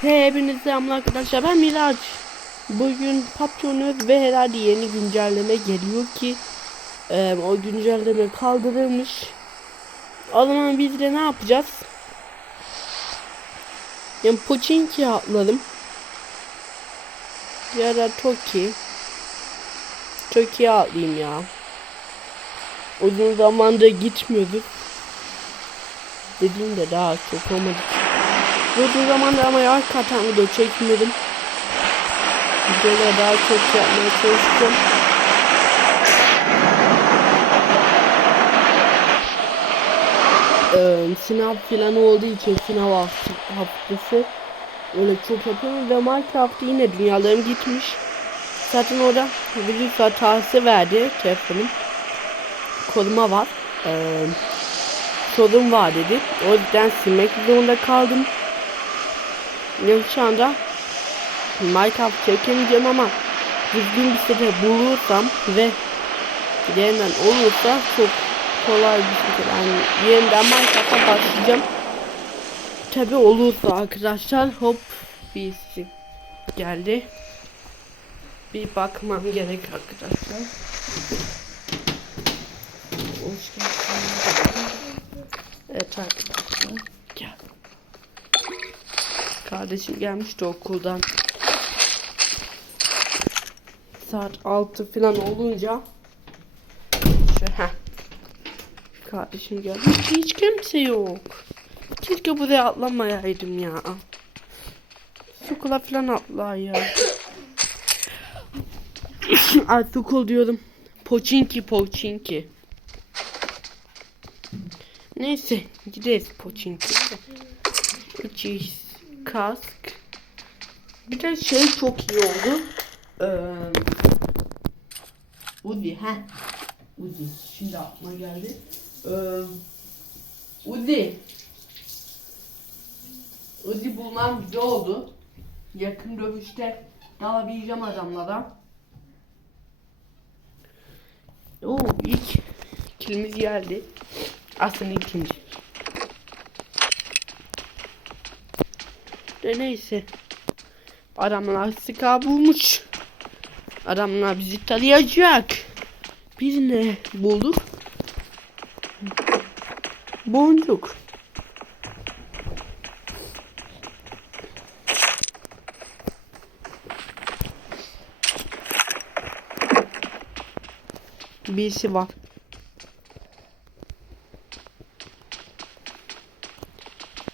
Hepinize selamlar arkadaşlar ben Miraç. Bugün Patronus ve herhalde yeni güncelleme geliyor ki e, o güncelleme kaldırılmış. O zaman biz de ne yapacağız? Yani Pochinki atladım. Ya da Toki. Toki'ye atlayayım ya. Uzun zamandır gitmiyorduk. Dediğimde daha çok olmadı. Uzun zamandır ama yavaş katan video çekmiyordum. Videoları daha çok yapmaya çalışacağım. Ee, sınav falan olduğu için sınav haft- haftası öyle çok yapıyorum ve Minecraft yine dünyalarım gitmiş. Zaten orada virüs hatası verdi telefonum. Koruma var. Ee, sorun var dedi. O yüzden silmek zorunda kaldım. Yani şu anda Minecraft çekemeyeceğim ama düzgün bir site bulursam ve yeniden olursa çok kolay bir şekilde yani yeniden Minecraft'a başlayacağım. Tabi olursa arkadaşlar hop birisi geldi. Bir bakmam gerek arkadaşlar. Hoş geldiniz. Evet arkadaşlar. Kardeşim gelmişti okuldan. Saat 6 falan olunca heh. Kardeşim geldi. Hiç kimse yok. Keşke buraya atlamayaydım ya. Sukula falan atla ya. Ay sukul diyorum. Poçinki poçinki. Neyse gideriz poçinki. 300 kask. Bir de şey çok iyi oldu. Ee, Uzi ha. Uzi. Şimdi aklıma geldi. Ee, Uzi. Uzi bulmam güzel oldu. Yakın dövüşte dalabileceğim adamlara. Oo ilk kilimiz geldi. Aslında ikinci. De neyse. Adamlar sıka bulmuş. Adamlar bizi tanıyacak. Biz ne bulduk? Boncuk. Birisi var.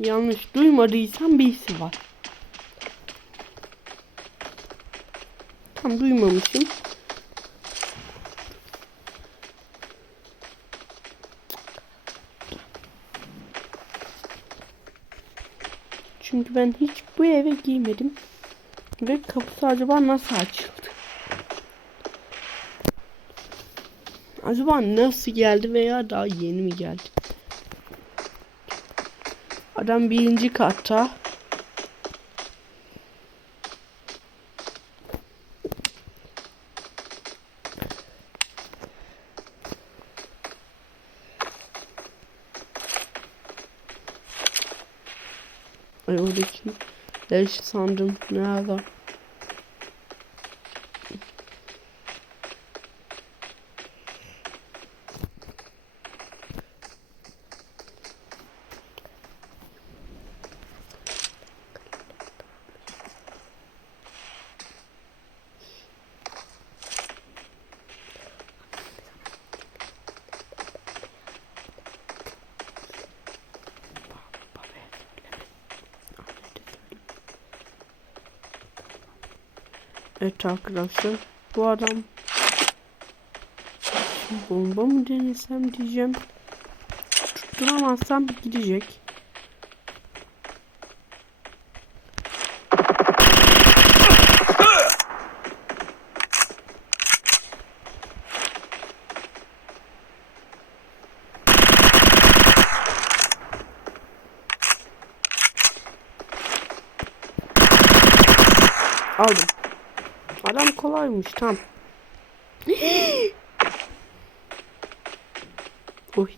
Yanlış duymadıysam birisi var. Tam duymamışım. Çünkü ben hiç bu eve giymedim. Ve kapısı acaba nasıl açıldı? Acaba nasıl geldi veya daha yeni mi geldi? Adam birinci katta. Ay oradaki leş sandım. Ne adam? Arkadaşlar bu adam bomba mı denesem diyeceğim. Tutturamazsam gidecek aldım Adam kolaymış tam. Oy.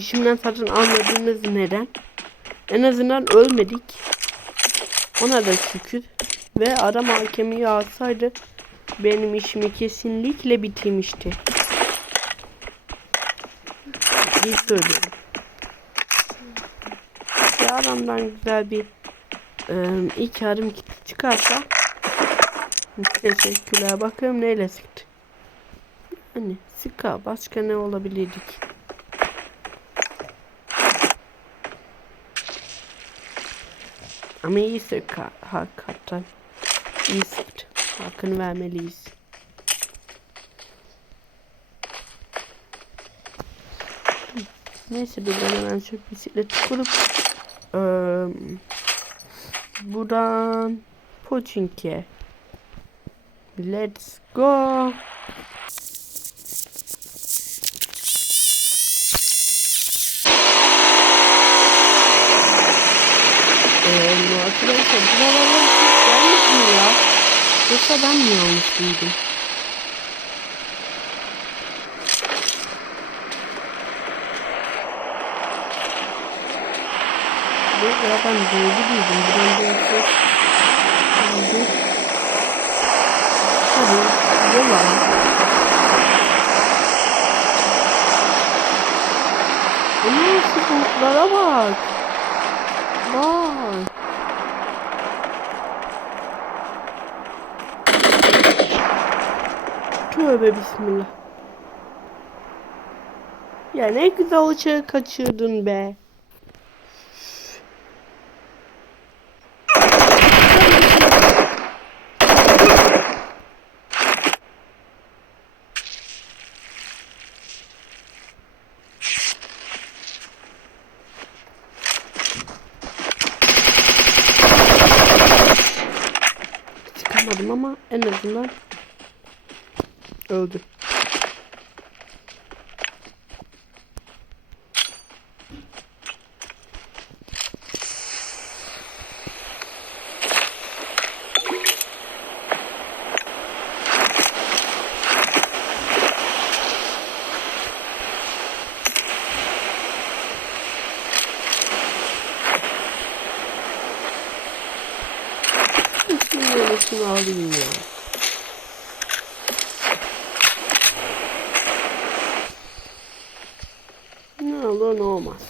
Şimdiden zaten anladınız neden. En azından ölmedik. Ona da şükür. Ve adam hakemi alsaydı benim işimi kesinlikle bitirmişti. Bir söylüyorum. Bir adamdan güzel bir e, ilk yarım çıkarsa teşekkürler. Bakalım neyle sıktı. Hani sıka başka ne olabilirdik? Ama iyi sıka hakikaten. İyi sıktı. Hakkını vermeliyiz. Neyse dur ben hemen şu bisikleti kurup eee buradan Pochinki. Let's go. Eee arkadaşlar buralara hiç gelmiş mi ya? Yoksa ben mi yanlış duydum? Bu ses geldi. Hadi yola. Ama şu bulutlara bak. Vay. Tövbe bismillah. Ya ne güzel uçağı kaçırdın be. Çıkamadım ama en azından öldü. Şunu alayım ya. Ne olur ne olmaz.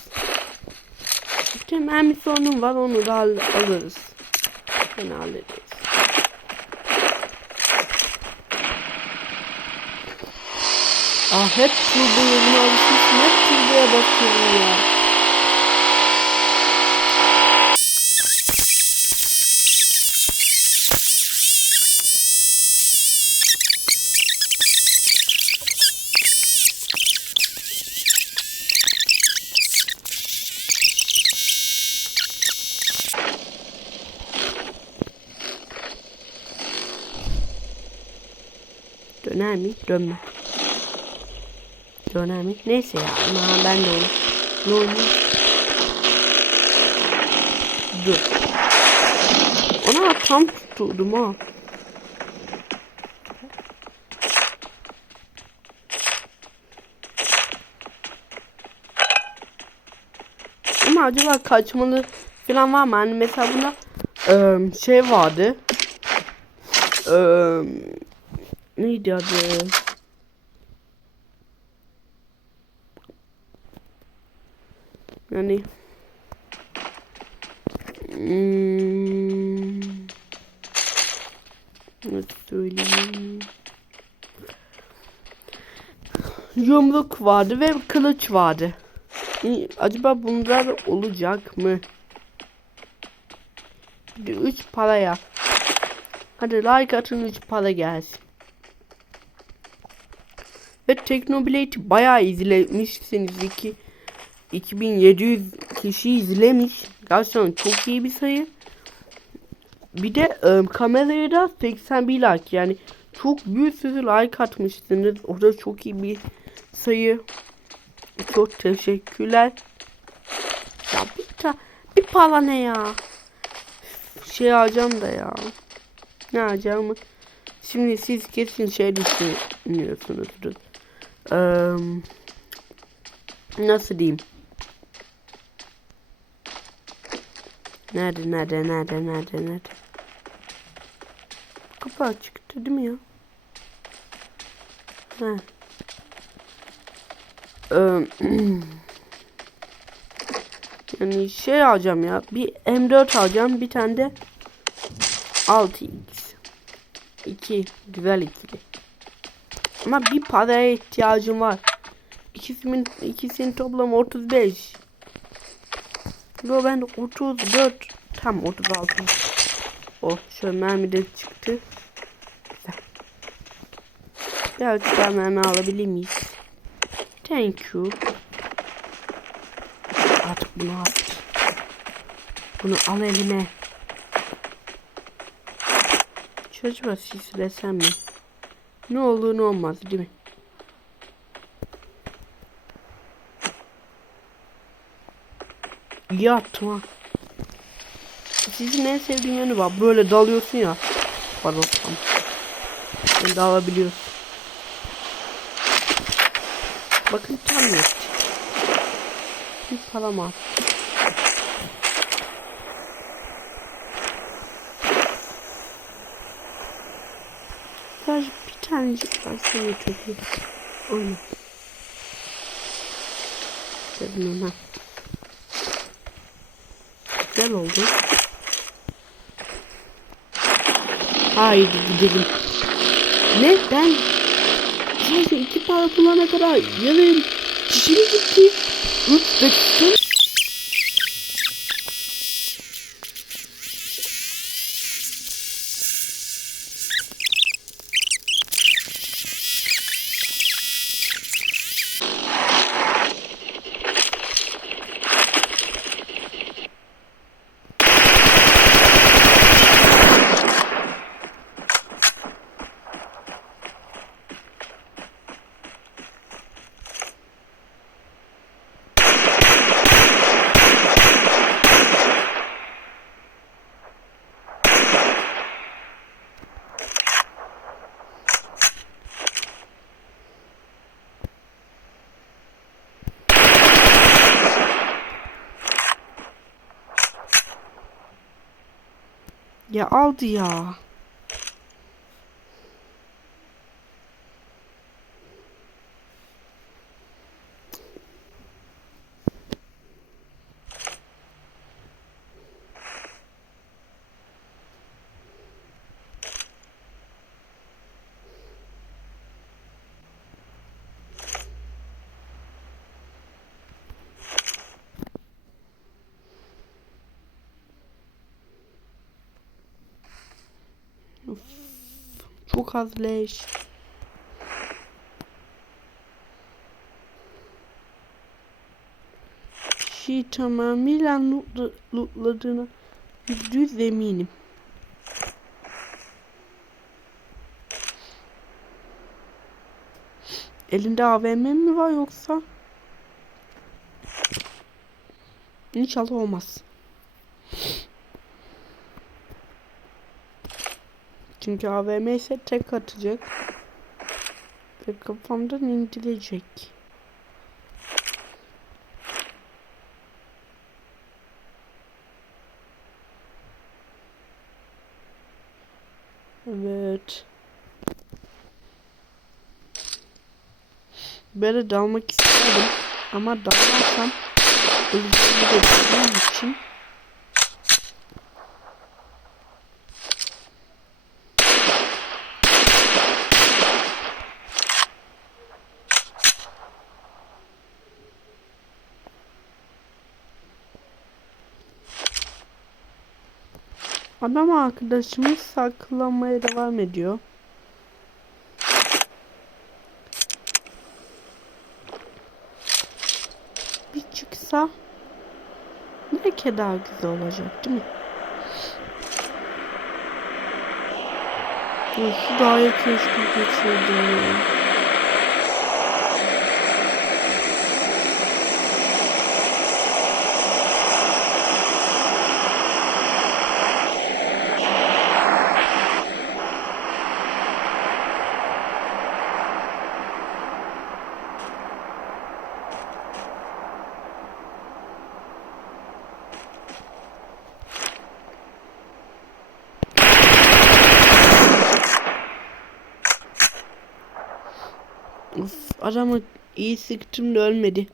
İşte mermi sorunum var onu da al- alırız. Yani hallederiz. Ah hep yoluna alışmışım. Hep turboya basıyorum ya. Döner mi? Dönme. Döner mi? Neyse ya. Ama ben de olur. Ne olur? Dur. Ona tam tutturdum ha. Ama acaba kaçmalı falan var mı? Hani mesela bunda eee, şey vardı. Eee neydi adı? Yani hmm, nasıl söyleyeyim? Yumruk vardı ve kılıç vardı. Acaba bunlar olacak mı? Bir de 3 paraya. Hadi like atın 3 para gelsin. Ve Technoblade bayağı izlemişsiniz. İki, 2700 kişi izlemiş. Gerçekten çok iyi bir sayı. Bir de e, kameraya da 81 like yani çok bir sürü like atmışsınız. O da çok iyi bir sayı. Çok teşekkürler. Ya bir, ta, bir para ne ya? Şey alacağım da ya. Ne alacağımı. Şimdi siz kesin şey düşünüyorsunuzdur. Eee nasıl diyeyim? Nerede nerede nerede nerede nerede? Kapı açıktı değil mi ya? He. Ee, yani şey alacağım ya. Bir M4 alacağım. Bir tane de 6x. 2 güzel ikili. Ama bir paraya ihtiyacım var. İkisinin ikisinin toplamı 35. Yo ben 34 tam 36. Oh şöyle mermi de çıktı. Güzel. Birazcık daha mermi alabilir miyiz? Thank you. At bunu at. Bunu al eline. Çocuğa sislesem mi? Ne olur ne olmaz değil mi? İyi attım ha. Sizin en sevdiğin yanı var. Böyle dalıyorsun ya. Pardon. Ben dalabiliyorsun. Bakın tam yok. Bir param var. Sadece bir tanecik versene çok iyi. Aynen. Dedim hemen. Güzel oldu. Haydi gidelim. Ne? Ben sadece iki para bulana kadar yarın kişi mi gitti? Üç dakika. Ya aldı ya. Çok az leş. Şey tamamıyla lootla- lootladığına yüzde yüz eminim. Elinde AVM mi var yoksa? İnşallah olmaz. Çünkü AVM ise tek atacak. Ve kafamdan indirecek. Evet. Böyle dalmak istedim. Ama dalmazsam öleceğimi de için Adam arkadaşımız saklanmaya devam ediyor. Bir çıksa ne kadar güzel olacak değil mi? Şu dağı keşke geçirdim. Adamı iyi sıktım da ölmedi.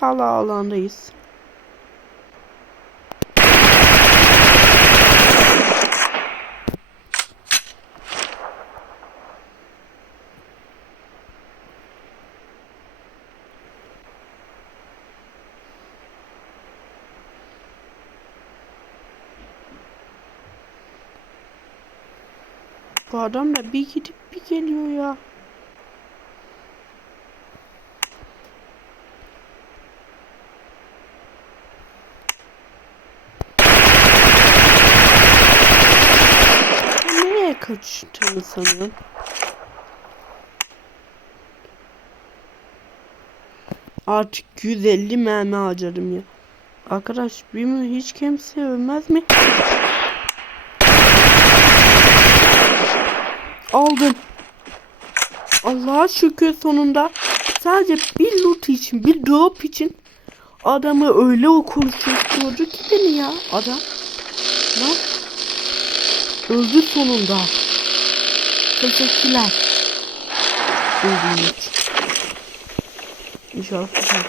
Hala alandayız. Adam da bir gidip bir geliyor ya. Nereye kaçtığını sanıyorsun? Artık 150 mermi harcadım ya. Arkadaş bilmiyorum hiç kimse ölmez mi? Aldım. Allah'a şükür sonunda sadece bir loot için bir drop için adamı öyle o konuşuyordu ki beni ya adam. Lan öldü sonunda. Teşekkürler. Öldüğün için. İnşallah güzel şey.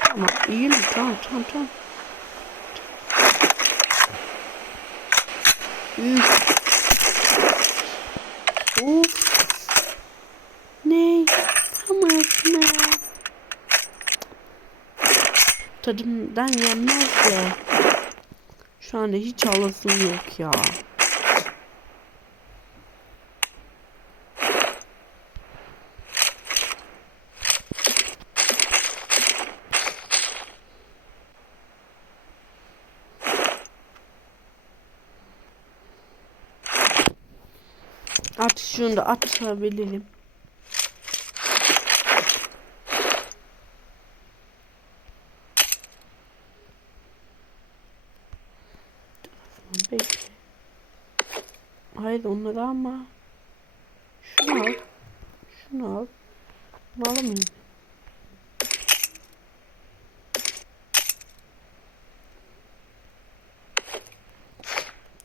Tamam iyi mi? Tamam tamam tamam. Üf. Of. Ne? Hamas ne? Tadımdan yenmez ya. Şu anda hiç alasım yok ya. Artık şunu da atabilirim. Onları ama. Şunu al. Şunu al. Bunu alamayayım.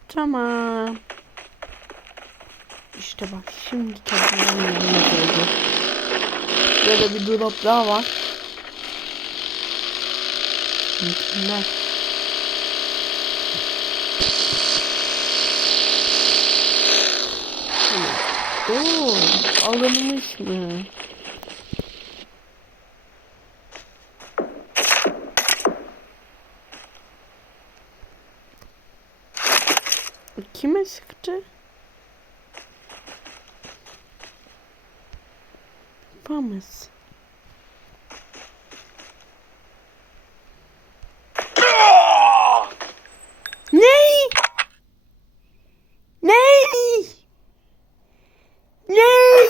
Tamam. İşte bak şimdi tabii yerine koydu. Böyle bir drop daha var. Mükemmel. Oo, alınmış mı? Kime sıktı? Vamos. Ney? Ney? Ney?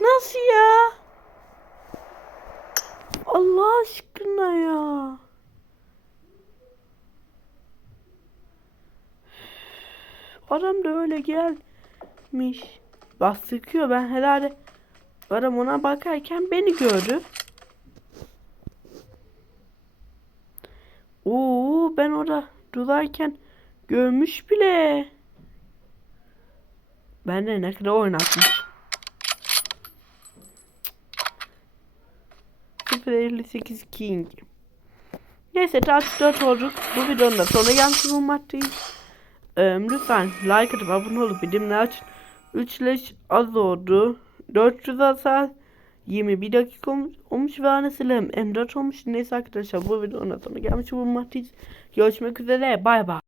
Nasıl ya? Allah aşkına ya. Adam da öyle gelmiş. Bak sıkıyor ben herhalde adam ona bakarken beni gördü. Oo ben orada durarken görmüş bile. Ben de ne kadar oynatmış. 058 King. Neyse 4 olduk. Bu videonun da sonuna gelmiş bulunmaktayız. Ee, lütfen like atıp abone olup bildirimleri açın. 3 leş az oldu. 400 hasar. 21 dakika olmuş, olmuş ve anasıyla M4 olmuş. Neyse arkadaşlar bu videonun sonuna gelmiş bulunmaktayız. Görüşmek üzere. Bay bay.